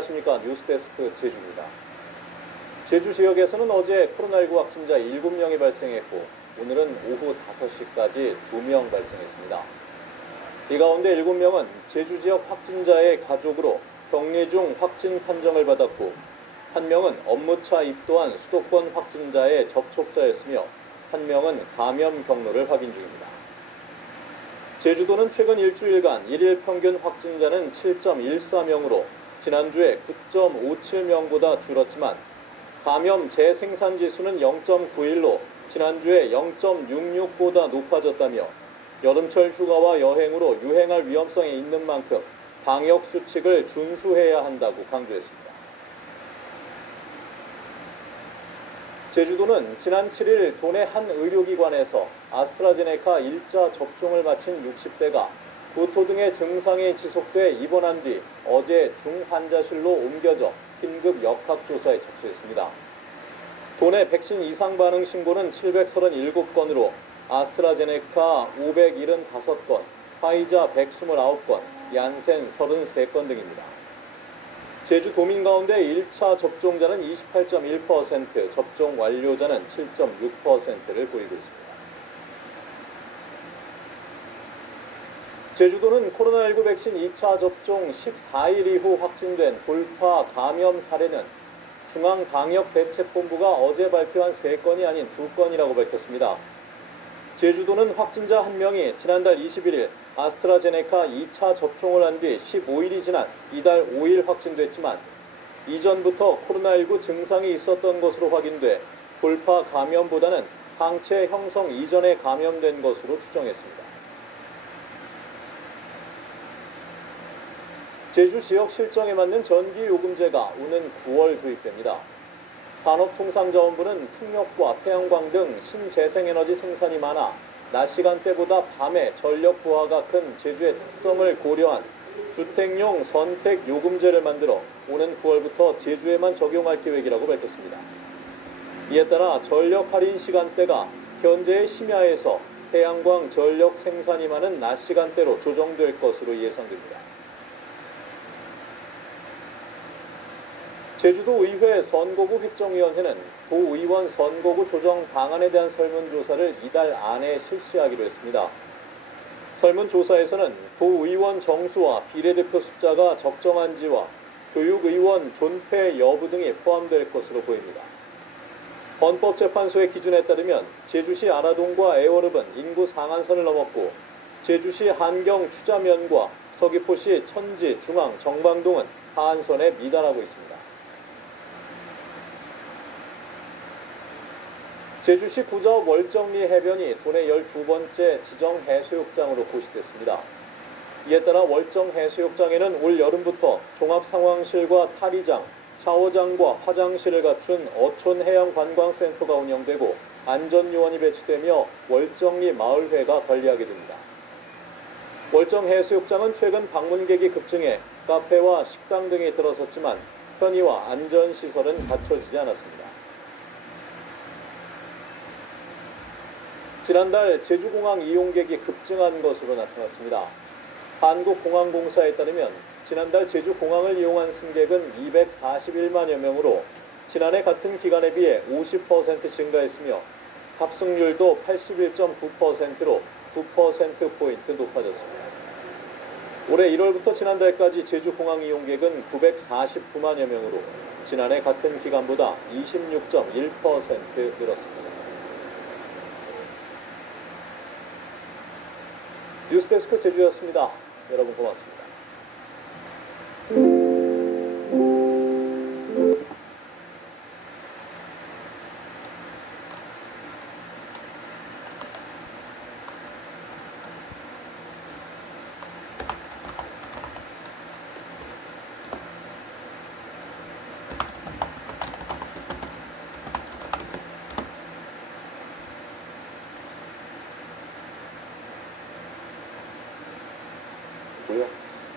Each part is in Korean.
안녕하십니까. 뉴스데스크 제주입니다. 제주 지역에서는 어제 코로나19 확진자 7명이 발생했고 오늘은 오후 5시까지 2명 발생했습니다. 이 가운데 7명은 제주 지역 확진자의 가족으로 격리 중 확진 판정을 받았고 1명은 업무차 입도한 수도권 확진자의 접촉자였으며 1명은 감염 경로를 확인 중입니다. 제주도는 최근 일주일간 일일 평균 확진자는 7.14명으로 지난주에 9.57명보다 줄었지만 감염 재생산 지수는 0.91로 지난주에 0.66보다 높아졌다며 여름철 휴가와 여행으로 유행할 위험성이 있는 만큼 방역 수칙을 준수해야 한다고 강조했습니다. 제주도는 지난 7일 도내 한 의료기관에서 아스트라제네카 1차 접종을 마친 60대가 구토 등의 증상이 지속돼 입원한 뒤 어제 중환자실로 옮겨져 긴급 역학조사에 착수했습니다. 도내 백신 이상 반응 신고는 737건으로 아스트라제네카 575건, 화이자 129건, 얀센 33건 등입니다. 제주도민 가운데 1차 접종자는 28.1%, 접종 완료자는 7.6%를 보이고 있습니다. 제주도는 코로나19 백신 2차 접종 14일 이후 확진된 돌파 감염 사례는 중앙방역대책본부가 어제 발표한 3건이 아닌 2건이라고 밝혔습니다. 제주도는 확진자 1명이 지난달 21일 아스트라제네카 2차 접종을 한 뒤 15일이 지난 이달 5일 확진됐지만 이전부터 코로나19 증상이 있었던 것으로 확인돼 돌파 감염보다는 항체 형성 이전에 감염된 것으로 추정했습니다. 제주 지역 실정에 맞는 전기요금제가 오는 9월 도입됩니다. 산업통상자원부는 풍력과 태양광 등 신재생에너지 생산이 많아 낮 시간대보다 밤에 전력 부하가 큰 제주의 특성을 고려한 주택용 선택요금제를 만들어 오는 9월부터 제주에만 적용할 계획이라고 밝혔습니다. 이에 따라 전력 할인 시간대가 현재의 심야에서 태양광 전력 생산이 많은 낮 시간대로 조정될 것으로 예상됩니다. 제주도의회 선거구 획정위원회는 도의원 선거구 조정 방안에 대한 설문조사를 이달 안에 실시하기로 했습니다. 설문조사에서는 도의원 정수와 비례대표 숫자가 적정한지와 교육의원 존폐 여부 등이 포함될 것으로 보입니다. 헌법재판소의 기준에 따르면 제주시 아라동과 애월읍은 인구 상한선을 넘었고 제주시 한경 추자면과 서귀포시 천지, 중앙, 정방동은 하한선에 미달하고 있습니다. 제주시 구자읍 월정리 해변이 도내 12번째 지정 해수욕장으로 고시됐습니다. 이에 따라 월정 해수욕장에는 올 여름부터 종합상황실과 탈의장, 샤워장과 화장실을 갖춘 어촌해양관광센터가 운영되고 안전요원이 배치되며 월정리 마을회가 관리하게 됩니다. 월정 해수욕장은 최근 방문객이 급증해 카페와 식당 등이 들어섰지만 편의와 안전시설은 갖춰지지 않았습니다. 지난달 제주공항 이용객이 급증한 것으로 나타났습니다. 한국공항공사에 따르면 지난달 제주공항을 이용한 승객은 241만여 명으로 지난해 같은 기간에 비해 50% 증가했으며 탑승률도 81.9%로 9%포인트 높아졌습니다. 올해 1월부터 지난달까지 제주공항 이용객은 949만여 명으로 지난해 같은 기간보다 26.1% 늘었습니다. 뉴스데스크 제주였습니다. 여러분 고맙습니다.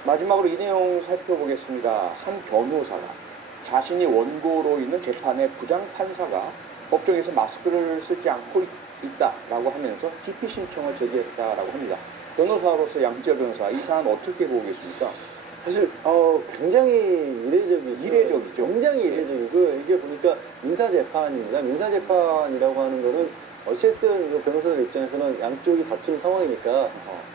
마지막으로 이 내용 살펴보겠습니다. 한 변호사가 자신이 원고로 있는 재판의 부장판사가 법정에서 마스크를 쓰지 않고 있다라고 하면서 기피 신청을 제기했다라고 합니다. 변호사로서 양지열 변호사, 이 사안 어떻게 보고 계십니까? 사실 굉장히 이례적이죠. 이례적이죠. 굉장히 이례적이고 이게 보니까 민사재판입니다. 민사재판이라고 하는 거는 어쨌든 그 변호사들 입장에서는 양쪽이 다투는 상황이니까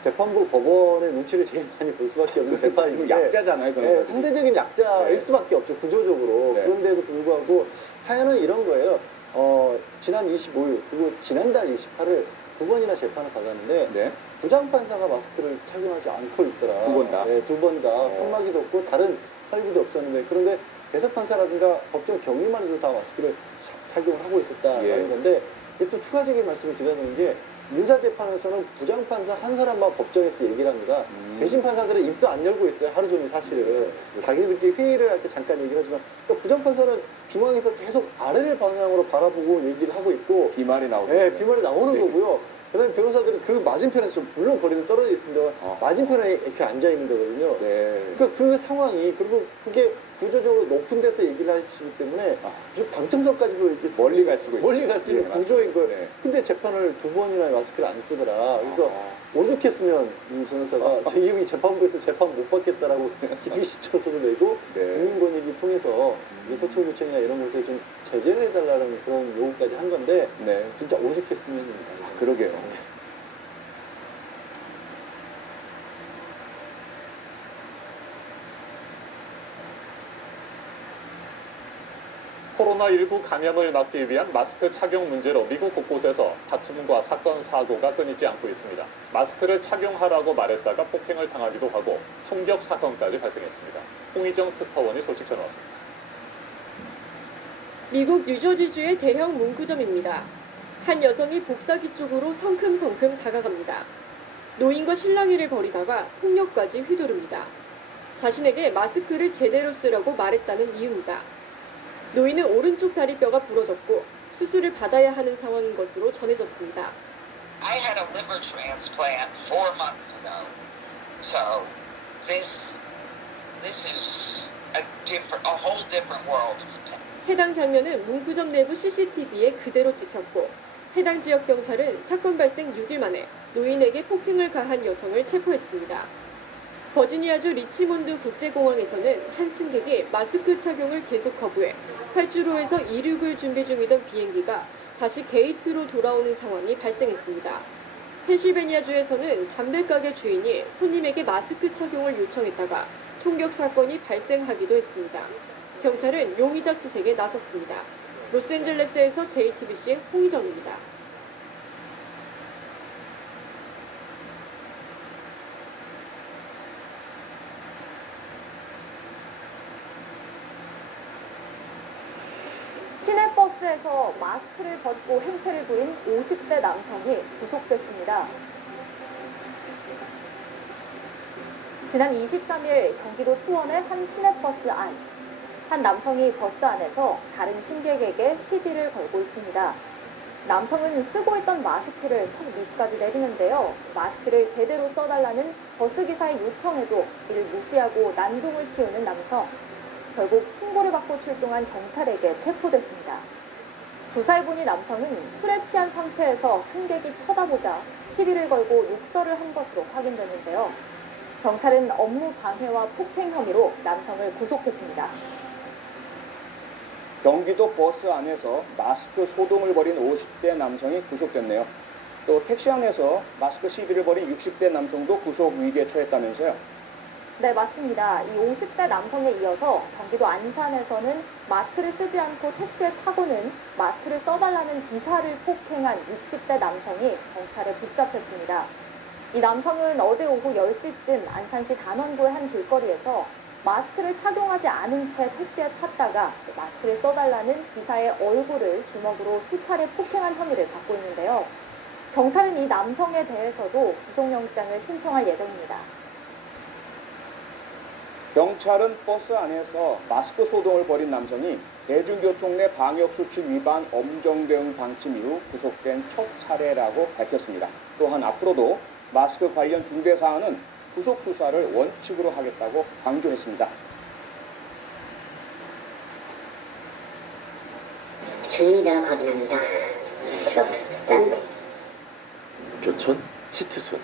재판부 법원의 눈치를 제일 많이 볼 수밖에 없는 그리고 재판인데 약자잖아요, 네, 변호사들이. 상대적인 약자일 네. 수밖에 없죠, 구조적으로. 네. 그런데도 불구하고 사연은 이런 거예요. 지난 25일 그리고 지난달 28일 두 번이나 재판을 받았는데 네. 부장판사가 마스크를 착용하지 않고 있더라. 두 번 다? 네, 두 번 다. 칸막이도 없고 다른 활기도 없었는데 그런데 대사판사라든가 법정 경위만 해도 다 마스크를 착용을 하고 있었다라는 예. 건데 이게 또 추가적인 말씀을 드려야 되는 게 민사재판에서는 부장판사 한 사람만 법정에서 얘기를 합니다. 배심 판사들은 입도 안 열고 있어요. 하루 종일 사실은. 자기들끼리 회의를 할 때 잠깐 얘기를 하지만 그러니까 부장판사는 중앙에서 계속 아래를 방향으로 바라보고 얘기를 하고 있고 비말이 나오고. 네, 비말이 나오는 네. 거고요. 그다음에 변호사들은 그 맞은편에서 좀 물론 거리는 떨어져 있습니다. 맞은편에 이렇게 앉아 있는 거거든요. 네. 그러니까 그 상황이 그리고 그게 구조적으로 높은 데서 얘기를 하시기 때문에 좀 방청석까지도 이렇게 멀리 갈 수가 멀리 갈 수 있는 예, 구조인 거예요. 네. 근데 재판을 두 번이나 마스크를 안 쓰더라. 그래서 오죽했으면 이 변호사가 제 이름이 재판부에서 재판 못 받겠다라고 기피 신청서도 내고 네. 국민권익위 통해서 이 소통구청이나 이런 곳에 좀 제재를 해달라는 그런 요구까지 한 건데 네. 진짜 오죽했으면 그러게요. 코로나19 감염을 막기 위한 마스크 착용 문제로 미국 곳곳에서 다툼과 사건, 사고가 끊이지 않고 있습니다. 마스크를 착용하라고 말했다가 폭행을 당하기도 하고 총격 사건까지 발생했습니다. 홍희정 특파원이 소식 전해왔습니다. 미국 뉴저지주의 대형 문구점입니다. 한 여성이 복사기 쪽으로 성큼성큼 다가갑니다. 노인과 실랑이를 벌이다가 폭력까지 휘두릅니다. 자신에게 마스크를 제대로 쓰라고 말했다는 이유입니다. 노인은 오른쪽 다리뼈가 부러졌고 수술을 받아야 하는 상황인 것으로 전해졌습니다. I had a liver transplant 4 months ago. So this is a whole different world of pain. 해당 장면은 문구점 내부 CCTV에 그대로 찍혔고 해당 지역 경찰은 사건 발생 6일 만에 노인에게 폭행을 가한 여성을 체포했습니다. 버지니아주 리치몬드 국제공항에서는 한 승객이 마스크 착용을 계속 거부해 활주로에서 이륙을 준비 중이던 비행기가 다시 게이트로 돌아오는 상황이 발생했습니다. 펜실베니아주에서는 담배가게 주인이 손님에게 마스크 착용을 요청했다가 총격 사건이 발생하기도 했습니다. 경찰은 용의자 수색에 나섰습니다. 로스앤젤레스에서 JTBC 홍희정입니다. 시내버스에서 마스크를 벗고 행패를 부린 50대 남성이 구속됐습니다. 지난 23일 경기도 수원의 한 시내버스 안, 한 남성이 버스 안에서 다른 승객에게 시비를 걸고 있습니다. 남성은 쓰고 있던 마스크를 턱 밑까지 내리는데요. 마스크를 제대로 써달라는 버스기사의 요청에도 이를 무시하고 난동을 피우는 남성. 결국 신고를 받고 출동한 경찰에게 체포됐습니다. 조사해보니 남성은 술에 취한 상태에서 승객이 쳐다보자 시비를 걸고 욕설을 한 것으로 확인됐는데요. 경찰은 업무 방해와 폭행 혐의로 남성을 구속했습니다. 경기도 버스 안에서 마스크 소동을 벌인 50대 남성이 구속됐네요. 또 택시 안에서 마스크 시비를 벌인 60대 남성도 구속 위기에 처했다면서요? 네, 맞습니다. 이 50대 남성에 이어서 경기도 안산에서는 마스크를 쓰지 않고 택시에 타고는 마스크를 써달라는 기사를 폭행한 60대 남성이 경찰에 붙잡혔습니다. 이 남성은 어제 오후 10시쯤 안산시 단원구의 한 길거리에서 마스크를 착용하지 않은 채 택시에 탔다가 마스크를 써달라는 기사의 얼굴을 주먹으로 수차례 폭행한 혐의를 받고 있는데요. 경찰은 이 남성에 대해서도 구속영장을 신청할 예정입니다. 경찰은 버스 안에서 마스크 소동을 벌인 남성이 대중교통 내 방역수칙 위반 엄정대응 방침 이후 구속된 첫 사례라고 밝혔습니다. 또한 앞으로도 마스크 관련 중대 사안은 구속 수사를 원칙으로 하겠다고 강조했습니다. 중리대로 거듭납니다. 트로피 비싼데. 교촌 치트순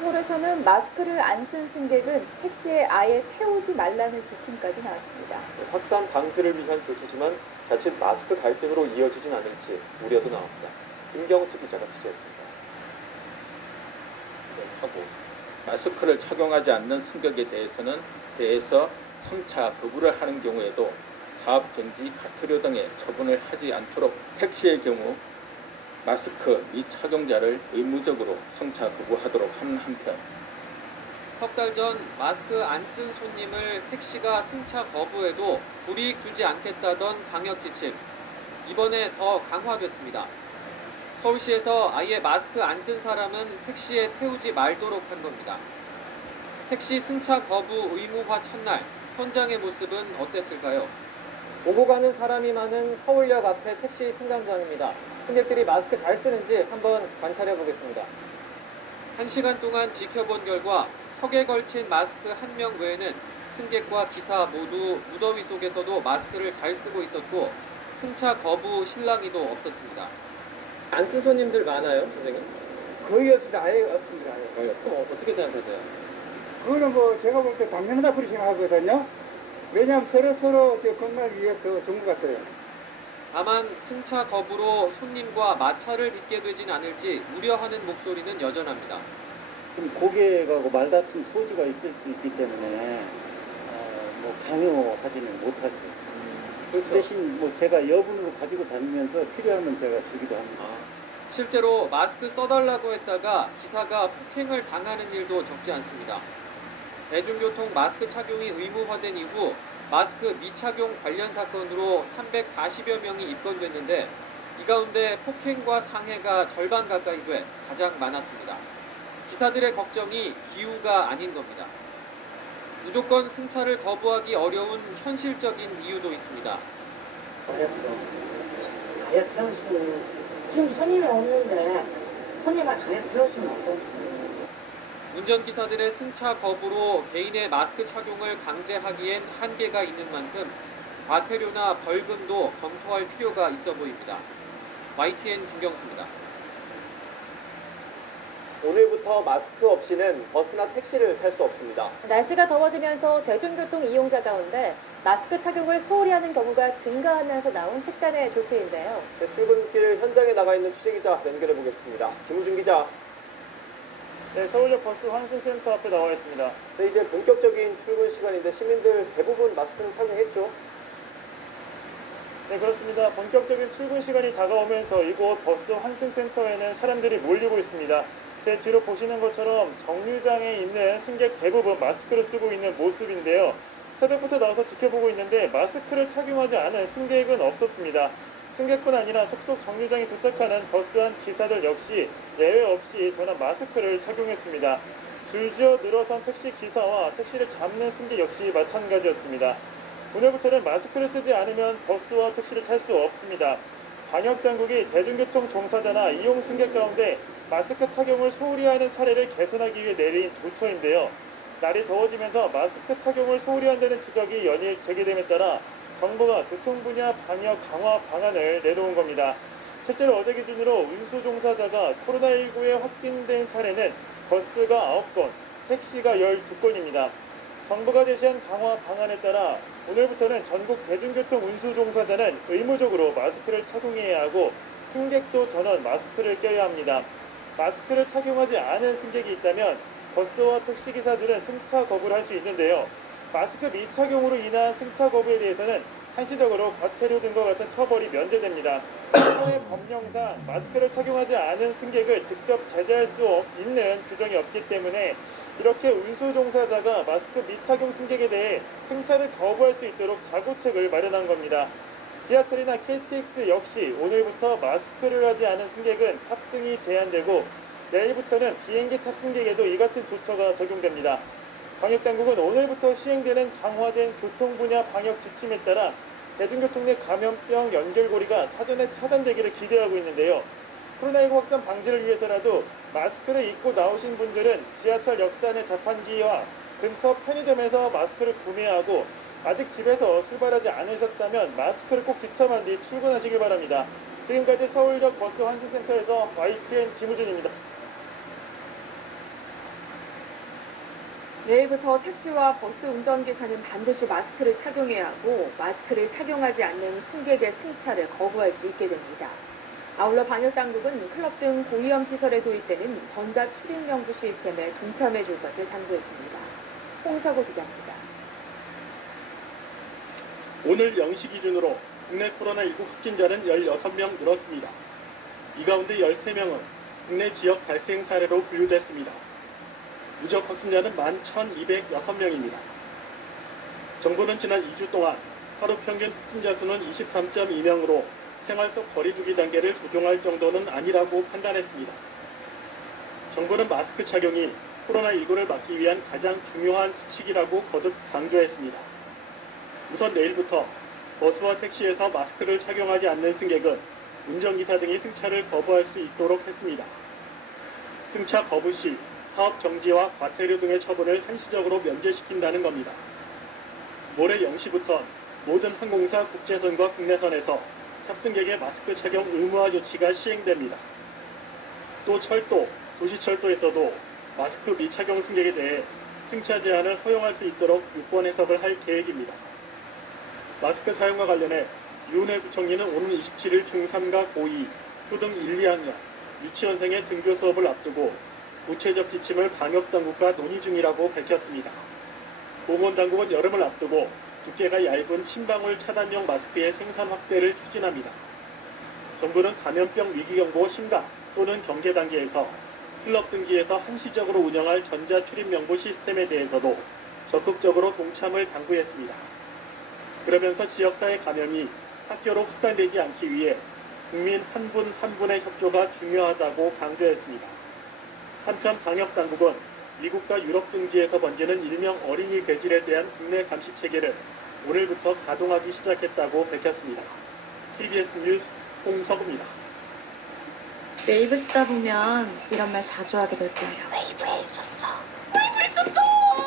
서울에서는 마스크를 안 쓴 승객은 택시에 아예 태우지 말라는 지침까지 나왔습니다. 확산 방지를 위한 조치지만 자칫 마스크 갈등으로 이어지진 않을지 우려도 나옵니다. 김경수 기자가 취재했습니다. 하고 마스크를 착용하지 않는 승객에 대해서 성차 거부를 하는 경우에도 사업 정지, 가태료 등의 처분을 하지 않도록 택시의 경우 마스크 미착용자를 의무적으로 성차 거부하도록 하는 한편 석 달 전 마스크 안 쓴 손님을 택시가 승차 거부해도 불이익 주지 않겠다던 방역 지침, 이번에 더 강화됐습니다. 서울시에서 아예 마스크 안 쓴 사람은 택시에 태우지 말도록 한 겁니다. 택시 승차 거부 의무화 첫날, 현장의 모습은 어땠을까요? 오고 가는 사람이 많은 서울역 앞에 택시 승강장입니다. 승객들이 마스크 잘 쓰는지 한번 관찰해 보겠습니다. 1시간 동안 지켜본 결과 턱에 걸친 마스크 한 명 외에는 승객과 기사 모두 무더위 속에서도 마스크를 잘 쓰고 있었고 승차 거부 실랑이도 없었습니다. 안 쓴 손님들 많아요, 선생님? 거의 없습니다. 아예 없습니다. 아예. 그럼 어떻게 생각하세요? 그거는 뭐 제가 볼 때 당연하다 그렇게 생각하거든요. 왜냐하면 서로 저 건강을 위해서 좋은 것 같아요. 다만 승차 거부로 손님과 마찰을 빚게 되진 않을지 우려하는 목소리는 여전합니다. 좀 고객하고 말다툼 소지가 있을 수 있기 때문에 뭐 강요하지는 못하죠. 그렇죠. 대신 뭐 제가 여분으로 가지고 다니면서 필요하면 제가 주기도 합니다. 실제로 마스크 써달라고 했다가 기사가 폭행을 당하는 일도 적지 않습니다. 대중교통 마스크 착용이 의무화된 이후 마스크 미착용 관련 사건으로 340여 명이 입건됐는데 이 가운데 폭행과 상해가 절반 가까이 돼 가장 많았습니다. 기사들의 걱정이 기우가 아닌 겁니다. 무조건 승차를 거부하기 어려운 현실적인 이유도 있습니다. 가야 태울 수 지금 손님이 없는데 손님을 가야 태울 수는 없습니다. 운전기사들의 승차 거부로 개인의 마스크 착용을 강제하기엔 한계가 있는 만큼 과태료나 벌금도 검토할 필요가 있어 보입니다. YTN 김경수입니다. 오늘부터 마스크 없이는 버스나 택시를 탈 수 없습니다. 날씨가 더워지면서 대중교통 이용자 가운데 마스크 착용을 소홀히 하는 경우가 증가하면서 나온 특단의 조치인데요. 출근길 현장에 나가 있는 취재기자 연결해 보겠습니다. 김우준 기자. 네, 서울역 버스 환승센터 앞에 나와 있습니다. 네, 이제 본격적인 출근 시간인데 시민들 대부분 마스크는 착용했죠? 네, 그렇습니다. 본격적인 출근 시간이 다가오면서 이곳 버스 환승센터에는 사람들이 몰리고 있습니다. 제 뒤로 보시는 것처럼 정류장에 있는 승객 대부분 마스크를 쓰고 있는 모습인데요. 새벽부터 나와서 지켜보고 있는데 마스크를 착용하지 않은 승객은 없었습니다. 승객뿐 아니라 속속 정류장에 도착하는 버스 안 기사들 역시 예외 없이 전원 마스크를 착용했습니다. 줄지어 늘어선 택시 기사와 택시를 잡는 승객 역시 마찬가지였습니다. 오늘부터는 마스크를 쓰지 않으면 버스와 택시를 탈 수 없습니다. 방역당국이 대중교통 종사자나 이용 승객 가운데 마스크 착용을 소홀히 하는 사례를 개선하기 위해 내린 조처인데요. 날이 더워지면서 마스크 착용을 소홀히 한다는 지적이 연일 제기됨에 따라 정부가 교통 분야 방역 강화 방안을 내놓은 겁니다. 실제로 어제 기준으로 운수 종사자가 코로나19에 확진된 사례는 버스가 9건, 택시가 12건입니다. 정부가 제시한 강화 방안에 따라 오늘부터는 전국 대중교통 운수 종사자는 의무적으로 마스크를 착용해야 하고 승객도 전원 마스크를 껴야 합니다. 마스크를 착용하지 않은 승객이 있다면 버스와 택시기사들은 승차 거부를 할 수 있는데요. 마스크 미착용으로 인한 승차 거부에 대해서는 한시적으로 과태료 등과 같은 처벌이 면제됩니다. 현행 법령상 마스크를 착용하지 않은 승객을 직접 제재할 수 있는 규정이 없기 때문에 이렇게 운수 종사자가 마스크 미착용 승객에 대해 승차를 거부할 수 있도록 자구책을 마련한 겁니다. 지하철이나 KTX 역시 오늘부터 마스크를 하지 않은 승객은 탑승이 제한되고 내일부터는 비행기 탑승객에도 이 같은 조처가 적용됩니다. 방역당국은 오늘부터 시행되는 강화된 교통 분야 방역 지침에 따라 대중교통 내 감염병 연결고리가 사전에 차단되기를 기대하고 있는데요. 코로나19 확산 방지를 위해서라도 마스크를 입고 나오신 분들은 지하철 역산의 자판기와 근처 편의점에서 마스크를 구매하고 아직 집에서 출발하지 않으셨다면 마스크를 꼭 지참한 뒤 출근하시길 바랍니다. 지금까지 서울역 버스 환승센터에서 YTN 김우준입니다. 내일부터 택시와 버스 운전기사는 반드시 마스크를 착용해야 하고 마스크를 착용하지 않는 승객의 승차를 거부할 수 있게 됩니다. 아울러 방역당국은 클럽 등 고위험 시설에 도입되는 전자 출입명부 시스템에 동참해 줄 것을 당부했습니다. 홍사고 기자입니다. 오늘 0시 기준으로 국내 코로나19 확진자는 16명 늘었습니다. 이 가운데 13명은 국내 지역 발생 사례로 분류됐습니다. 누적 확진자는 11,206명입니다. 정부는 지난 2주 동안 하루 평균 확진자 수는 23.2명으로 생활 속 거리두기 단계를 조정할 정도는 아니라고 판단했습니다. 정부는 마스크 착용이 코로나19를 막기 위한 가장 중요한 수칙이라고 거듭 강조했습니다. 우선 내일부터 버스와 택시에서 마스크를 착용하지 않는 승객은 운전기사 등이 승차를 거부할 수 있도록 했습니다. 승차 거부 시 사업 정지와 과태료 등의 처분을 한시적으로 면제시킨다는 겁니다. 모레 0시부터 모든 항공사 국제선과 국내선에서 탑승객의 마스크 착용 의무화 조치가 시행됩니다. 또 철도, 도시철도에서도 마스크 미착용 승객에 대해 승차 제한을 허용할 수 있도록 유권 해석을 할 계획입니다. 마스크 사용과 관련해 유은혜 부총리는 오는 27일 중3과 고2, 초등 1, 2학년, 유치원생의 등교 수업을 앞두고 구체적 지침을 방역당국과 논의 중이라고 밝혔습니다. 보건당국은 여름을 앞두고 두께가 얇은 침방울 차단용 마스크의 생산 확대를 추진합니다. 정부는 감염병 위기경보 심각 또는 경계 단계에서 클럽 등지에서 한시적으로 운영할 전자출입명부 시스템에 대해서도 적극적으로 동참을 당부했습니다. 그러면서 지역사회 감염이 학교로 확산되지 않기 위해 국민 한 분 한 분의 협조가 중요하다고 강조했습니다. 한편 방역당국은 미국과 유럽 등지에서 번지는 일명 어린이 괴질에 대한 국내 감시 체계를 오늘부터 가동하기 시작했다고 밝혔습니다. TBS 뉴스 홍석우입니다. 웨이브 쓰다 보면 이런 말 자주 하게 될 거예요. 웨이브에 있었어.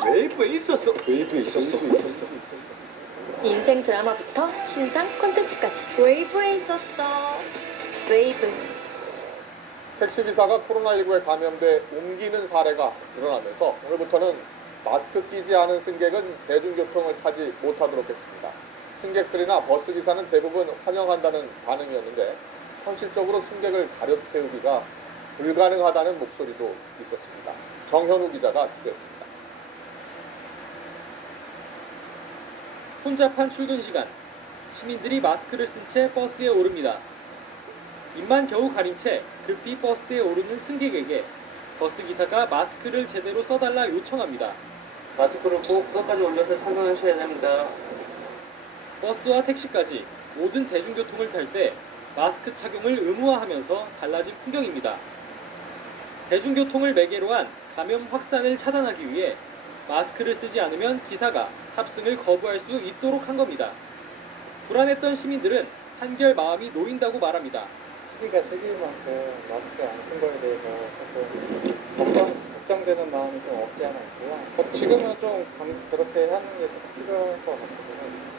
웨이브에 있었어. 웨이브에 있었어. 인생 드라마부터 신상 콘텐츠까지 웨이브에 있었어. 웨이브. 택시기사가 코로나19에 감염돼 옮기는 사례가 늘어나면서 오늘부터는 마스크 끼지 않은 승객은 대중교통을 타지 못하도록 했습니다. 승객들이나 버스기사는 대부분 환영한다는 반응이었는데 현실적으로 승객을 가려 태우기가 불가능하다는 목소리도 있었습니다. 정현우 기자가 취재했습니다. 혼잡한 출근 시간, 시민들이 마스크를 쓴 채 버스에 오릅니다. 입만 겨우 가린 채 급히 버스에 오르는 승객에게 버스기사가 마스크를 제대로 써달라 요청합니다. 마스크를 꼭 구석까지 올려서 착용하셔야 됩니다. 버스와 택시까지 모든 대중교통을 탈 때 마스크 착용을 의무화하면서 달라진 풍경입니다. 대중교통을 매개로 한 감염 확산을 차단하기 위해 마스크를 쓰지 않으면 기사가 탑승을 거부할 수 있도록 한 겁니다. 불안했던 시민들은 한결 마음이 놓인다고 말합니다. 시기가 시기만큼 마스크 안 쓴 거에 대해서 조금 걱정되는 마음이 좀 없지 않아 있고요. 지금은 좀 그렇게 하는 게 좀 필요할 것 같거든요.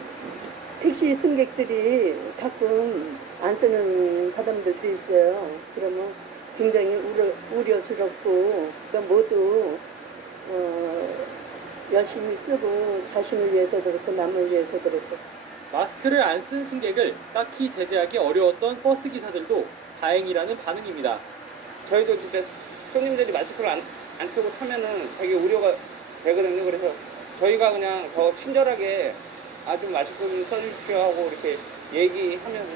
택시 승객들이 가끔 안 쓰는 사람들도 있어요. 그러면 굉장히 우려스럽고 그러니까 모두 열심히 쓰고 자신을 위해서 그렇고 남을 위해서 그렇고. 마스크를 안 쓴 승객을 딱히 제재하기 어려웠던 버스 기사들도 다행이라는 반응입니다. 저희도 진짜 손님들이 마스크를 안 쓰고 타면은 되게 우려가 되거든요. 그래서 저희가 그냥 더 친절하게 좀 마스크 좀 써주십시오 하고 이렇게 얘기하면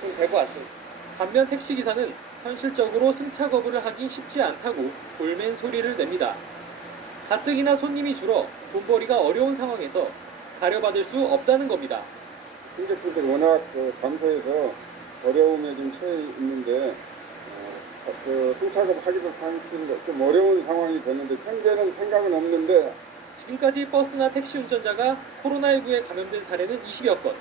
좀 될 것 같습니다. 반면 택시 기사는 현실적으로 승차 거부를 하기 쉽지 않다고 볼멘 소리를 냅니다. 가뜩이나 손님이 줄어 돈벌이가 어려운 상황에서 가려받을 수 없다는 겁니다. 승객분들 워낙 감소해서 어려움에 좀 처해 있는데 승차급 하기도 좀 어려운 상황이 됐는데 현재는 생각은 없는데 지금까지 버스나 택시 운전자가 코로나19에 감염된 사례는 20여 건.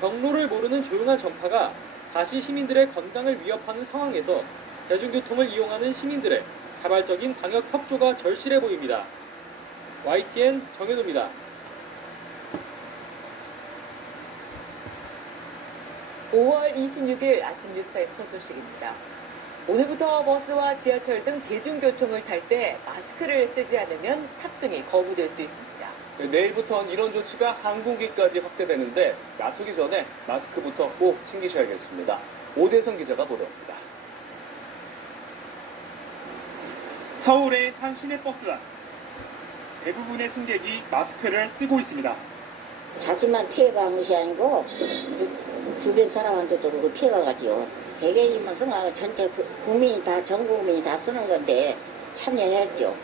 경로를 모르는 조용한 전파가 다시 시민들의 건강을 위협하는 상황에서 대중교통을 이용하는 시민들의 자발적인 방역 협조가 절실해 보입니다. YTN 정현우입니다. (5월 26일) 아침 뉴스타임 첫 소식입니다. 오늘부터 버스와 지하철 등 대중교통을 탈 때 마스크를 쓰지 않으면 탑승이 거부될 수 있습니다. 내일부터는 이런 조치가 항공기까지 확대되는데 나서기 전에 마스크부터 꼭 챙기셔야겠습니다. 오대성 기자가 보도합니다. 서울의 한 시내버스 안. 대부분의 승객이 마스크를 쓰고 있습니다. 자기만 피해간 것이 아니고 주변 사람한테도 그 피해가 가지요. 개개인만 쓰면 전체 국민이 다, 전 국민이 다 쓰는 건데 참여해야죠.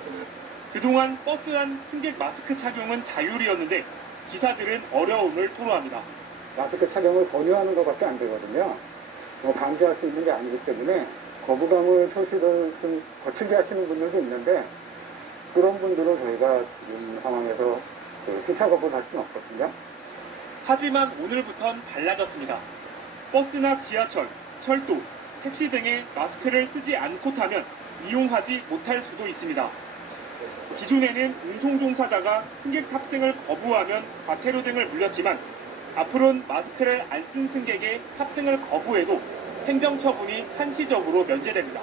그동안 버스 안 승객 마스크 착용은 자율이었는데 기사들은 어려움을 토로합니다. 마스크 착용을 권유하는 것밖에 안 되거든요. 강제할 수 있는 게 아니기 때문에 거부감을 표시를 좀 거칠게 하시는 분들도 있는데 그런 분들은 저희가 지금 상황에서 승차 거부를 할 수는 없거든요. 하지만 오늘부턴 달라졌습니다. 버스나 지하철, 철도, 택시 등에 마스크를 쓰지 않고 타면 이용하지 못할 수도 있습니다. 기존에는 운송 종사자가 승객 탑승을 거부하면 과태료 등을 물렸지만 앞으로는 마스크를 안 쓴 승객의 탑승을 거부해도 행정처분이 한시적으로 면제됩니다.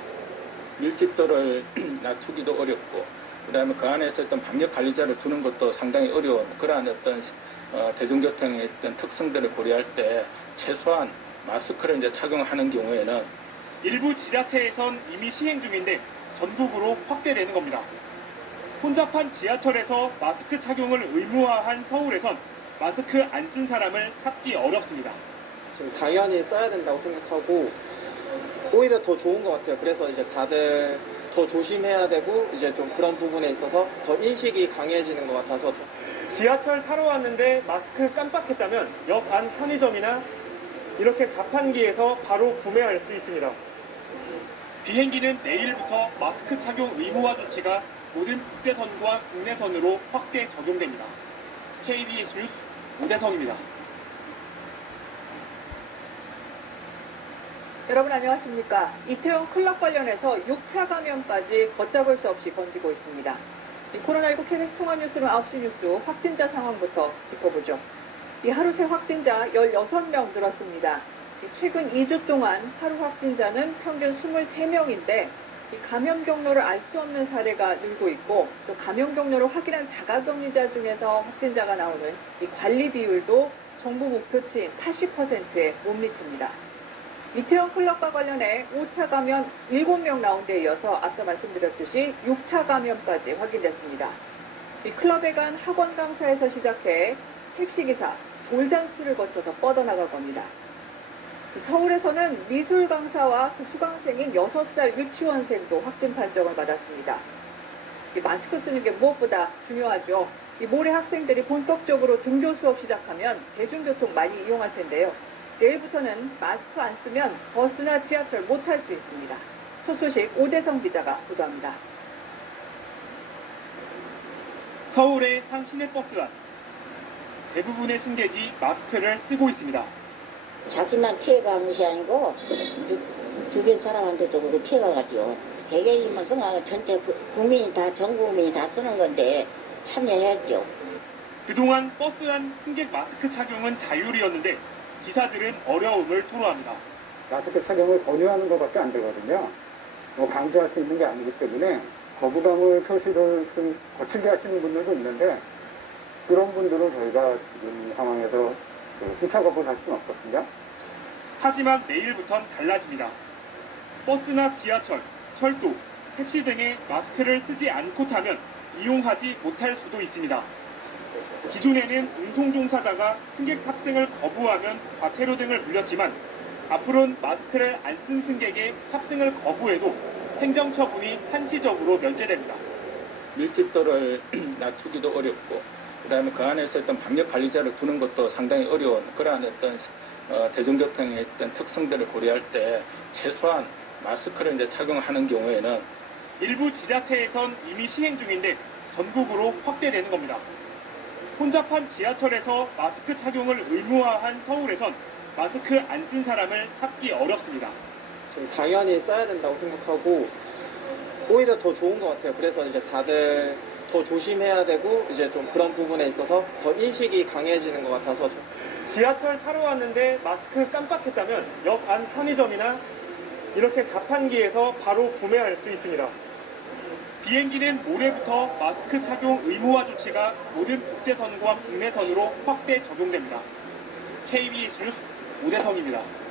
밀집도를 낮추기도 어렵고 그다음에 그 안에서 어떤 방역 관리자를 두는 것도 상당히 어려운 그러한 어떤 대중교통의 어떤 특성들을 고려할 때 최소한 마스크를 이제 착용하는 경우에는 일부 지자체에선 이미 시행 중인데 전국으로 확대되는 겁니다. 혼잡한 지하철에서 마스크 착용을 의무화한 서울에선 마스크 안 쓴 사람을 찾기 어렵습니다. 지금 당연히 써야 된다고 생각하고 오히려 더 좋은 것 같아요. 그래서 이제 다들 더 조심해야 되고 이제 좀 그런 부분에 있어서 더 인식이 강해지는 것 같아서 지하철 타러 왔는데 마스크 깜빡했다면 역 안 편의점이나 이렇게 자판기에서 바로 구매할 수 있습니다. 비행기는 내일부터 마스크 착용 의무화 조치가 모든 국제선과 국내선으로 확대 적용됩니다. KBS 뉴스 오대성입니다. 여러분 안녕하십니까. 이태원 클럽 관련해서 6차 감염까지 걷잡을 수 없이 번지고 있습니다. 코로나19 KBS 통합뉴스룸 9시 뉴스 확진자 상황부터 짚어보죠. 하루 새 확진자 16명 늘었습니다. 최근 2주 동안 하루 확진자는 평균 23명인데 감염 경로를 알 수 없는 사례가 늘고 있고 또 감염 경로를 확인한 자가격리자 중에서 확진자가 나오는 이 관리 비율도 정부 목표치인 80%에 못 미칩니다. 이태원 클럽과 관련해 5차 감염 7명 나온 데 이어서 앞서 말씀드렸듯이 6차 감염까지 확인됐습니다. 이 클럽에 간 학원 강사에서 시작해 택시기사, 돌잔치를 거쳐서 뻗어나갈 겁니다. 서울에서는 미술 강사와 그 수강생인 6살 유치원생도 확진 판정을 받았습니다. 마스크 쓰는 게 무엇보다 중요하죠. 모레 학생들이 본격적으로 등교 수업 시작하면 대중교통 많이 이용할 텐데요. 내일부터는 마스크 안 쓰면 버스나 지하철 못 탈 수 있습니다. 첫 소식 오대성 기자가 보도합니다. 서울의 한 시내버스 안. 대부분의 승객이 마스크를 쓰고 있습니다. 자기만 피해간 것이 아니고 주변 사람한테도 그 피해가 가지요. 개개인만 쓰면 전체 국민이 다, 전 국민이 다 쓰는 건데 참여해야죠. 그동안 버스 안 승객 마스크 착용은 자율이었는데 기사들은 어려움을 토로합니다. 마스크 착용을 권유하는 것밖에 안 되거든요. 강제할 수 있는 게 아니기 때문에 거부감을 표시를 좀 거칠게 하시는 분들도 있는데 그런 분들은 저희가 지금 상황에서 승차 거부를 할 수는 없거든요. 하지만 내일부턴 달라집니다. 버스나 지하철, 철도, 택시 등에 마스크를 쓰지 않고 타면 이용하지 못할 수도 있습니다. 기존에는 운송 종사자가 승객 탑승을 거부하면 과태료 등을 물렸지만 앞으로는 마스크를 안 쓴 승객의 탑승을 거부해도 행정처분이 한시적으로 면제됩니다. 밀집도를 낮추기도 어렵고 그다음에 그 안에서 어떤 방역 관리자를 두는 것도 상당히 어려운 그러한 어떤 대중교통의 어떤 특성들을 고려할 때 최소한 마스크를 이제 착용하는 경우에는 일부 지자체에선 이미 시행 중인데 전국으로 확대되는 겁니다. 혼잡한 지하철에서 마스크 착용을 의무화한 서울에선 마스크 안 쓴 사람을 찾기 어렵습니다. 지금 당연히 써야 된다고 생각하고 오히려 더 좋은 것 같아요. 그래서 이제 다들 더 조심해야 되고 이제 좀 그런 부분에 있어서 더 인식이 강해지는 것 같아서 지하철 타러 왔는데 마스크 깜빡했다면 역 안 편의점이나 이렇게 자판기에서 바로 구매할 수 있습니다. 비행기는 모레부터 마스크 착용 의무화 조치가 모든 국제선과 국내선으로 확대 적용됩니다. KBS 뉴스 오대성입니다.